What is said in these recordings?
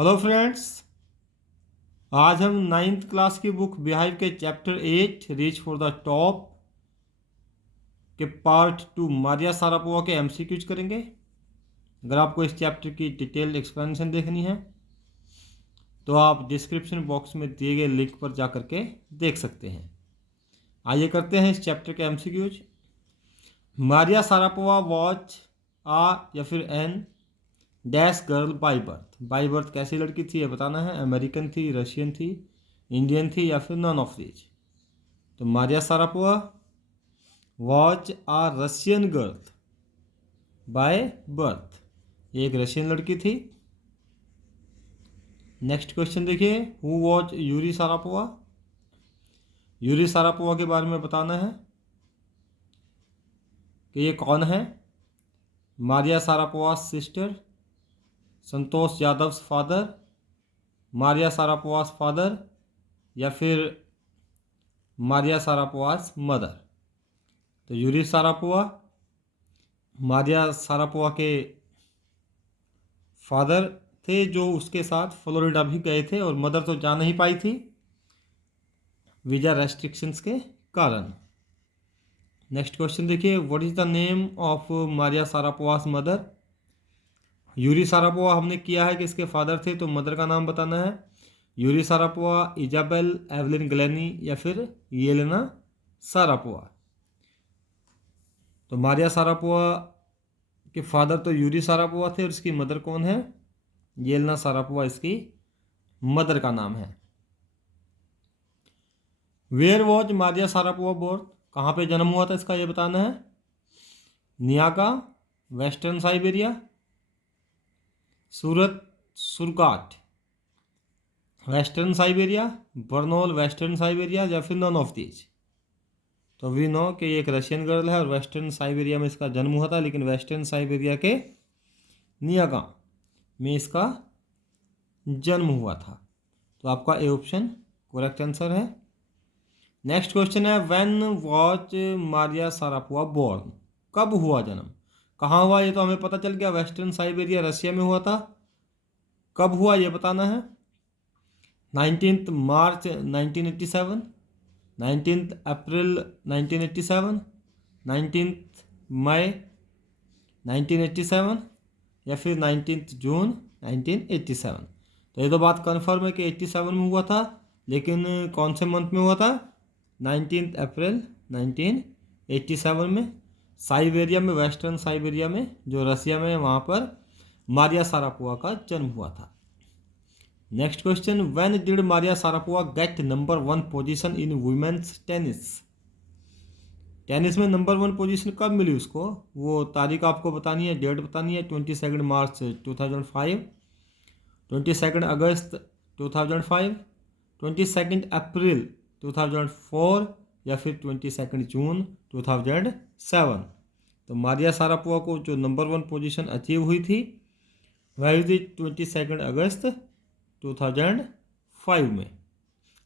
Hello friends, आज हम ninth class की बुक बिहाइव के chapter 8 reach for the top के पार्ट 2 मारिया सारापोवा के एमसीक्यूज करेंगे। अगर आपको इस चैप्टर की डिटेल्ड एक्सप्लेनेशन देखनी है तो आप डिस्क्रिप्शन बॉक्स में दिए गए लिंक पर जा कर के देख सकते हैं। आइए करते हैं इस चैप्टर के MCQs. Maria Sharapova was a या फिर an dash girl by birth कैसी लड़की थी ये बताना है। अमेरिकन थी, रशियन थी, इंडियन थी या फिर नॉन ऑफ दीज। तो Maria Sharapova was a Russian girl by birth, ये एक रशियन लड़की थी। नेक्स्ट क्वेश्चन देखिए, who was Yuri Sharapova. Yuri Sharapova के बारे में बताना है कि ये कौन है। Maria Sharapova sister, Santosh Yadav father, Maria Sharapova father या फिर मारिया सारापोवा मदर। तो यूरी सारापोवा मारिया सारापोवा के फादर थे जो उसके साथ फ्लोरिडा भी गए थे, और मदर तो जा नहीं पाई थी वीज़ा रेस्ट्रिक्शंस के कारण। नेक्स्ट क्वेश्चन देखिए, what is the name of Maria Sharapova's mother. Yuri Sharapova हमने किया है कि इसके फादर थे, तो मदर का नाम बताना है। Yuri Sharapova, Isabel Evelyn Glenny या फिर येलेना सारापोवा। तो मारिया सारापोवा के फादर तो यूरी सारापोवा थे और इसकी मदर कौन है, येलेना सारापोवा इसकी मदर का नाम है। Where was Maria Sharapova born, कहाँ पे जन्म हुआ था इसका ये बताना है। नियागा, वेस्टर्न साइबेरिया, सूरत Surgut western Siberia, Barnaul western Siberia या फिर नॉन ऑफ दीज। तो वी नो कि ये एक रशियन गर्ल है और वेस्टर्न साइबेरिया में इसका जन्म हुआ था, लेकिन वेस्टर्न साइबेरिया के नियागा में इसका जन्म हुआ था। तो आपका ए ऑप्शन करेक्ट आंसर है। नेक्स्ट क्वेश्चन है, when was Maria Sharapova born, कब हुआ जन्म। कहाँ हुआ ये तो हमें पता चल गया, वेस्टर्न साइबेरिया रशिया में हुआ था। कब हुआ ये बताना है। 19 मार्च 1987, 19 अप्रैल 1987, 19 मई 1987 या फिर 19 जून 1987। तो ये तो बात कन्फर्म है कि 87 में हुआ था, लेकिन कौन से मंथ में हुआ था, 19 अप्रैल 1987 में साइबेरिया में, वेस्टर्न साइबेरिया में जो रसिया में है वहाँ पर मारिया सारापोवा का जन्म हुआ था। Next question, when did Maria Sharapova get number 1 position in women's tennis. Tennis में नंबर 1 पोजीशन कब मिली उसको, वो तारीख आपको बतानी है, डेट बतानी है। 22 मार्च 2005, 22 अगस्त 2005, 22 अप्रैल 2004 या फिर 22 जून 2007। तो मारिया सारापोवा को जो नंबर 1 पोजीशन अचीव हुई थी वह हुई थी 22 अगस्त 2005 में।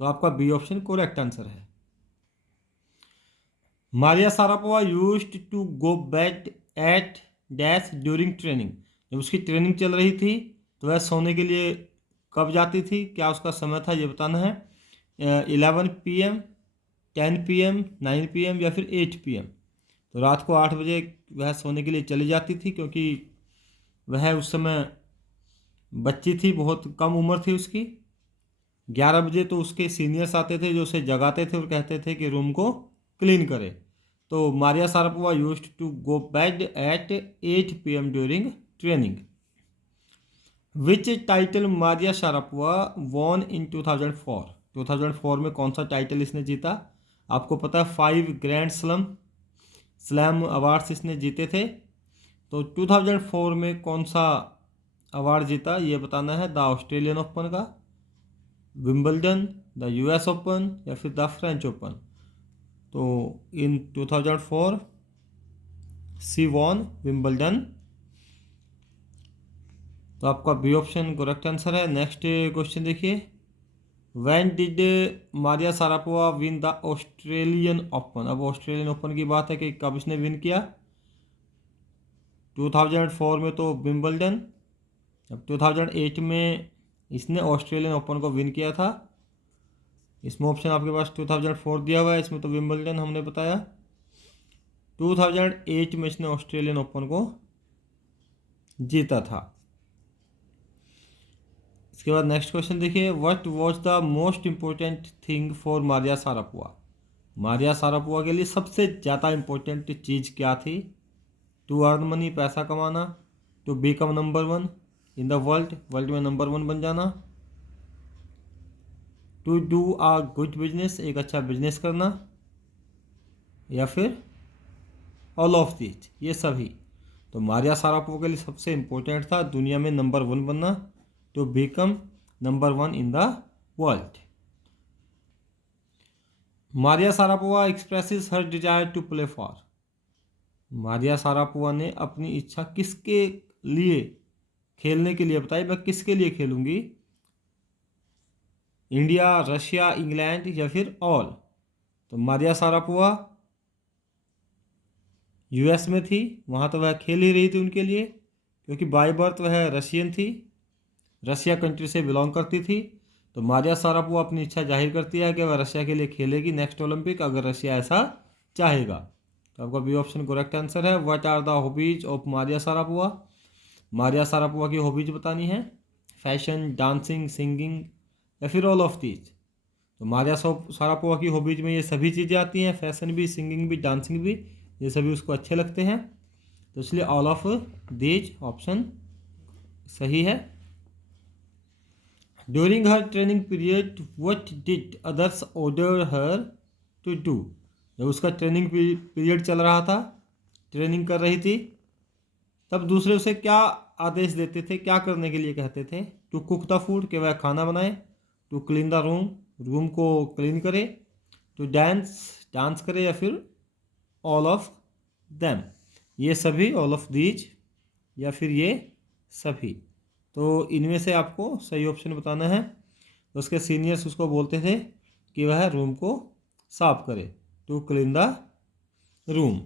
तो आपका बी ऑप्शन करेक्ट आंसर है। Maria Sharapova used to go bed at dash during training, जब उसकी ट्रेनिंग चल रही थी तो वह सोने के लिए कब जाती थी, क्या उसका समय था ये बताना है। 11 PM, 10 PM, 9 PM या फिर 8 PM। तो रात को 8 बजे वह सोने के लिए चली जाती थी, क्योंकि वह उस समय बच्ची थी, बहुत कम उम्र थी उसकी। 11 बजे तो उसके सीनियर्स आते थे जो उसे जगाते थे और कहते थे कि रूम को क्लीन करे। तो Maria Sharapova used to go bed at 8 PM during training. Which title Maria Sharapova won in 2004, 2004 में कौन सा टाइटल इसने जीता। आपको पता है 5 ग्रैंड स्लैम अवार्ड्स इसने जीते थे। तो 2004 में कौन सा अवार्ड जीता ये बताना है। द ऑस्ट्रेलियन ओपन का, विंबलडन, द US ओपन या फिर द फ्रेंच ओपन। तो इन 2004 सी वॉन विंबलडन। तो आपका बी ऑप्शन करेक्ट आंसर है। नेक्स्ट क्वेश्चन देखिए, when did Maria Sharapova win the Australian Open. अब ऑस्ट्रेलियन ओपन की बात है कि कब इसने विन किया। 2004 में तो विंबलडन, अब 2008 में इसने ऑस्ट्रेलियन ओपन को विन किया था। इसमें ऑप्शन आपके पास 2004 दिया हुआ है, इसमें तो विंबलडन हमने बताया। 2008 में इसने ऑस्ट्रेलियन ओपन को जीता था। इसके बाद नेक्स्ट क्वेश्चन देखिए, what was the most important thing for Maria Sharapova. Maria Sharapova के लिए सबसे ज़्यादा इम्पोर्टेंट चीज़ क्या थी? टू अर्न मनी, पैसा कमाना, to become number one in the world, world में नंबर वन बन जाना, to do a good business, एक अच्छा बिजनेस करना, या फिर ऑल ऑफ दीज, ये सभी। तो मारिया सारापोवा के लिए सबसे इम्पोर्टेंट था दुनिया में नंबर वन बनना, to become number one in the world. Maria Sharapova expresses her desire to play for. Maria Sharapova ने अपनी इच्छा किसके लिए खेलने के लिए बताई, मैं किसके लिए खेलूंगी? इंडिया, रशिया, इंग्लैंड या फिर ऑल? तो मारिया सारापोवा यूएस में थी, वहाँ तो वह खेल ही रही थी उनके लिए, क्योंकि बाय बर्थ वह रशियन थी, रशिया कंट्री से बिलोंग करती थी। तो मारिया सारापोवा अपनी इच्छा जाहिर करती है कि वह रशिया के लिए खेलेगी नेक्स्ट ओलंपिक, अगर रशिया ऐसा चाहेगा। तो आपका बी ऑप्शन करेक्ट आंसर है। What are the hobbies of Maria Sharapova? Maria Sharapova की हॉबीज बतानी है, फैशन, डांसिंग, सिंगिंग या फिर ऑल ऑफ दीज। तो मारिया सारापोवा की हॉबीज में ये सभी चीज़ें आती हैं, फैशन भी, सिंगिंग भी, डांसिंग भी, ये सभी उसको अच्छे लगते हैं। तो इसलिए ऑल ऑफ दीज ऑप्शन सही है। During her training period what did others order her to do? जब उसका ट्रेनिंग पीरियड चल रहा था, ट्रेनिंग कर रही थी, तब दूसरे उसे क्या आदेश देते थे, क्या करने के लिए कहते थे? टू कुक द फूड, कि वह खाना बनाए, to clean the room, room को क्लीन करे, टू डांस, डांस करे, या फिर ऑल ऑफ देम, ये सभी, ऑल ऑफ दीज या फिर ये सभी। तो इनमें से आपको सही ऑप्शन बताना है। तो उसके सीनियर्स उसको बोलते थे कि वह रूम को साफ करे, to clean the room.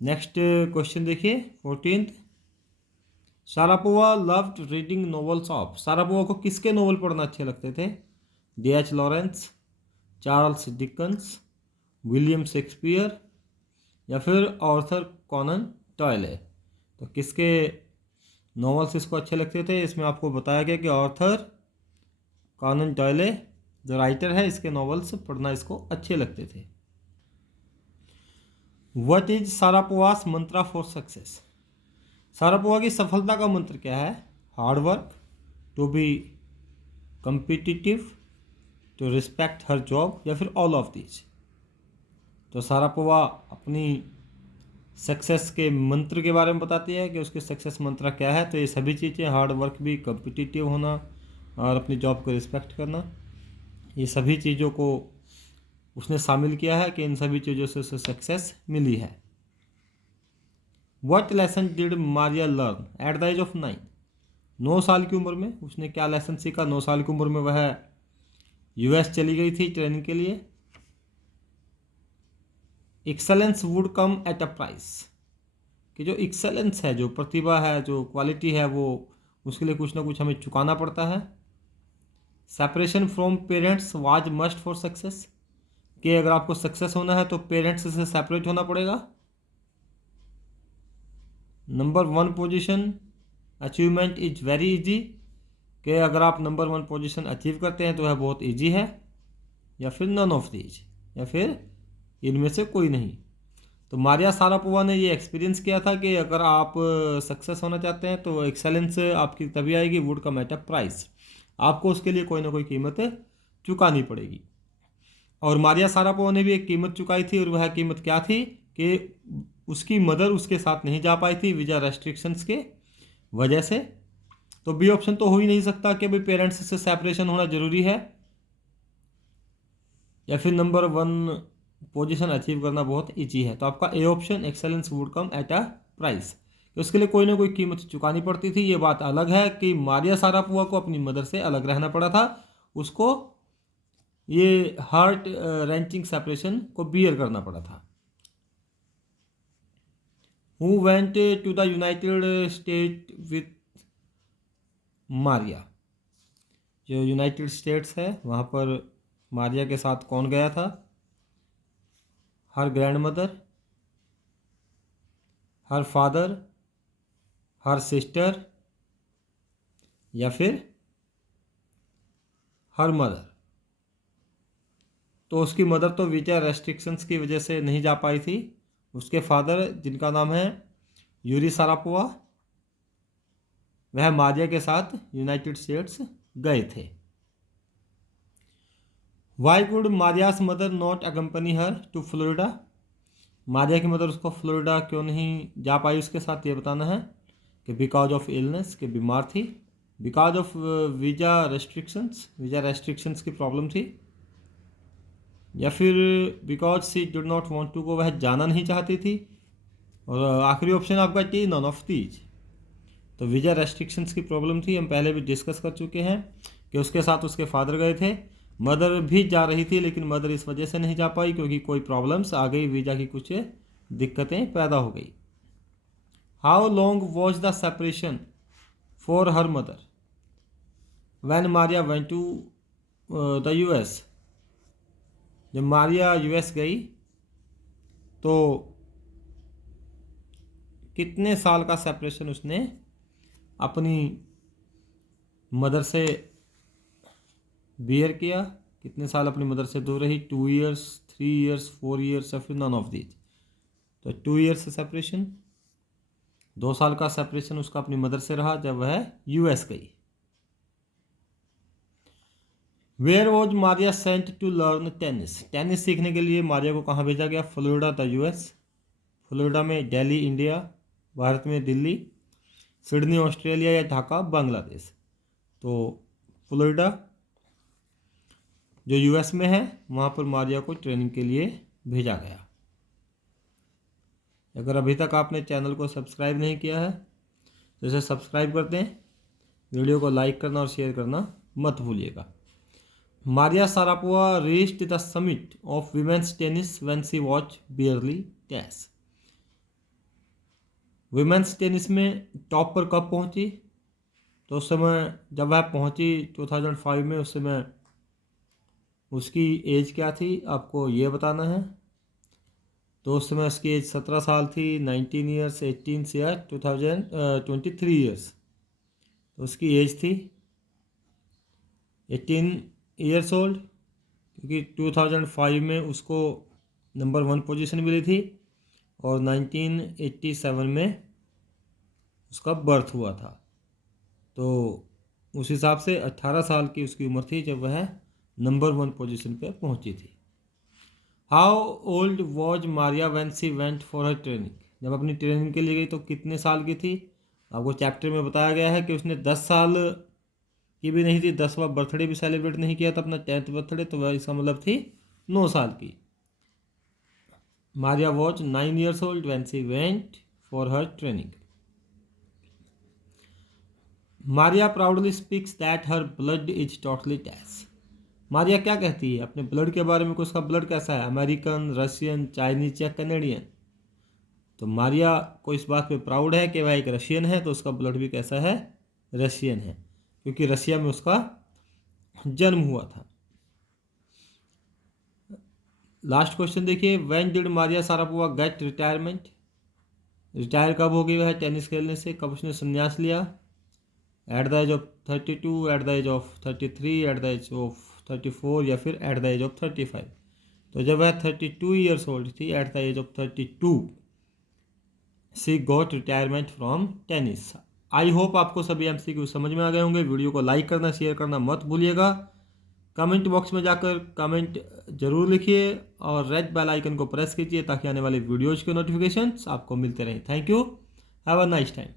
Next question देखिए 14th। Sharapova loved reading novels of. Sharapova को किसके नॉवल पढ़ना अच्छे लगते थे? D.H. Lawrence, Charles Dickens, William Shakespeare या फिर ऑर्थर कॉनन डॉयले। तो किसके नॉवेल्स इसको अच्छे लगते थे? इसमें आपको बताया गया कि ऑर्थर कॉनन डॉयले जो राइटर है, इसके नॉवेल्स पढ़ना इसको अच्छे लगते थे। What is Sharapova's mantra for success? Sharapova की सफलता का मंत्र क्या है? Hard work, to be competitive, to respect her job या फिर ऑल ऑफ दीज। तो शारापोवा अपनी सक्सेस के मंत्र के बारे में बताती है कि उसके सक्सेस मंत्र क्या है। तो ये सभी चीज़ें, हार्ड वर्क भी, कम्पिटिटिव होना और अपनी जॉब को रिस्पेक्ट करना, ये सभी चीज़ों को उसने शामिल किया है कि इन सभी चीज़ों से उसे सक्सेस मिली है। What lesson did Maria learn at the age of 9? 9 साल की उम्र में उसने क्या लेसन सीखा? 9 साल की उम्र में वह यूएस चली गई थी ट्रेनिंग के लिए। Excellence would come at a price, कि जो एक्सेलेंस है, जो प्रतिभा है, जो क्वालिटी है, वो उसके लिए कुछ ना कुछ हमें चुकाना पड़ता है। Separation from parents was must for success, कि अगर आपको सक्सेस होना है तो पेरेंट्स से सेपरेट होना पड़ेगा। Number 1 position achievement is very easy, कि अगर आप नंबर 1 पोजीशन अचीव करते हैं तो वह बहुत इजी है, या फिर नन ऑफ दीज, या फिर इनमें से कोई नहीं। तो मारिया सारापोवा ने ये एक्सपीरियंस किया था कि अगर आप सक्सेस होना चाहते हैं तो एक्सेलेंस आपकी तभी आएगी, would come at a price, आपको उसके लिए कोई ना कोई कीमत चुकानी पड़ेगी। और मारिया सारापोवा ने भी एक कीमत चुकाई थी, और वह कीमत क्या थी कि उसकी मदर उसके साथ नहीं जा पाई थी वीज़ा रेस्ट्रिक्शंस के वजह से। तो बी ऑप्शन तो हो ही नहीं सकता कि भाई पेरेंट्स से सेपरेशन होना ज़रूरी है, या फिर नंबर 1 पोजीशन अचीव करना बहुत ईजी है। तो आपका A option, excellence would come at a price, तो उसके लिए कोई ना कोई कीमत चुकानी पड़ती थी। ये बात अलग है कि मारिया सारापोवा को अपनी मदर से अलग रहना पड़ा था, उसको ये हार्ट रेंचिंग सेपरेशन को बियर करना पड़ा था। Who went to the United State with Maria? जो यूनाइटेड स्टेट्स है वहाँ पर मारिया के साथ कौन गया था? Her grandmother, her father, her sister या फिर हर मदर। तो उसकी मदर तो वीजा रेस्ट्रिक्शंस की वजह से नहीं जा पाई थी। उसके फादर जिनका नाम है यूरी शारापोवा, वह मारिया के साथ यूनाइटेड स्टेट्स गए थे। Why would Maria's mother not accompany her to Florida? Maria की मदर उसको फ्लोरिडा क्यों नहीं जा पाई उसके साथ, ये बताना है कि बिकॉज ऑफ इलनेस, के बीमार थी, बिकॉज ऑफ वीज़ा रेस्ट्रिक्शंस की प्रॉब्लम थी, या फिर because she did not want to go, वह जाना नहीं चाहती थी, और आखिरी ऑप्शन आपका टी नॉन ऑफ दीज। तो वीज़ा रेस्ट्रिक्शंस की प्रॉब्लम थी, हम पहले भी डिस्कस कर चुके हैं कि उसके साथ उसके फादर गए थे। मदर भी जा रही थी लेकिन मदर इस वजह से नहीं जा पाई क्योंकि कोई प्रॉब्लम्स आ गई, वीज़ा की कुछ दिक्कतें पैदा हो गई। How long was the separation for her mother when Maria went to the US? जब मारिया यूएस गई तो कितने साल का सेपरेशन उसने अपनी मदर से बियर किया? कितने साल अपनी मदर से दूर रही? 2 ईयर्स, 3 ईयर्स, 4 ईयर्स या फिर नन ऑफ दीज? तो 2 ईयर्स सेपरेशन, 2 साल का सेपरेशन उसका अपनी मदर से रहा जब वह यूएस गई। Where was Maria sent to learn tennis? Tennis सीखने के लिए मारिया को कहाँ भेजा गया? फ्लोरिडा द यूएस, फ्लोरिडा में दिल्ली इंडिया, भारत में दिल्ली, सिडनी ऑस्ट्रेलिया या ढाका बांग्लादेश? तो फ्लोरिडा जो यूएस में है वहाँ पर मारिया को ट्रेनिंग के लिए भेजा गया। अगर अभी तक आपने चैनल को सब्सक्राइब नहीं किया है तो इसे सब्सक्राइब कर दें, वीडियो को लाइक करना और शेयर करना मत भूलिएगा। Maria Sharapova reached the summit of women's tennis when she was barely dash? Women's tennis में टॉप पर कब पहुंची? तो उस समय जब वह पहुंची 2005 में, उस समय उसकी एज क्या थी आपको ये बताना है। तो उस समय उसकी एज 17 साल थी, 19 ईयर्स, 18 या 23 ईयर्स। तो उसकी एज थी 18 ईयर्स ओल्ड, क्योंकि 2005 में उसको नंबर 1 पोजीशन मिली थी और 1987 में उसका बर्थ हुआ था। तो उस हिसाब से 18 साल की उसकी उम्र थी जब वह नंबर 1 पोजीशन पे पहुंची थी। How old was Maria when she went for her training? जब अपनी ट्रेनिंग के लिए गई तो कितने साल की थी? आपको चैप्टर में बताया गया है कि उसने 10 साल की भी नहीं थी, 10वां बर्थडे भी सेलिब्रेट नहीं किया था, अपना 10th बर्थडे, तो वह इसका मतलब थी 9 साल की। Maria was 9 years old when she went for her training. Maria proudly speaks that her blood is totally dash? Maria क्या कहती है अपने ब्लड के बारे में कि उसका ब्लड कैसा है? अमेरिकन, रशियन, चाइनीज या कैनेडियन? तो मारिया को इस बात पे प्राउड है कि वह एक रशियन है, तो उसका ब्लड भी कैसा है? रशियन है, क्योंकि रशिया में उसका जन्म हुआ था। लास्ट क्वेश्चन देखिए, when did Maria Sharapova get retirement? Retire कब हो गई वह टेनिस खेलने से? कब उसने संन्यास लिया? At the age of 32, at the age of 33, at the age of 34 या फिर एट द एज ऑफ 35? तो जब वह 32 ईयर्स ओल्ड थी, at the age of 32 she got retirement from tennis. I hope आपको सभी एमसीक्यू समझ में आ गए होंगे। वीडियो को लाइक करना, शेयर करना मत भूलिएगा। कमेंट बॉक्स में जाकर कमेंट जरूर लिखिए और रेड बेल आइकन को प्रेस कीजिए ताकि आने वाले वीडियोज़ के नोटिफिकेशंस आपको मिलते रहें। Thank you, have a nice time.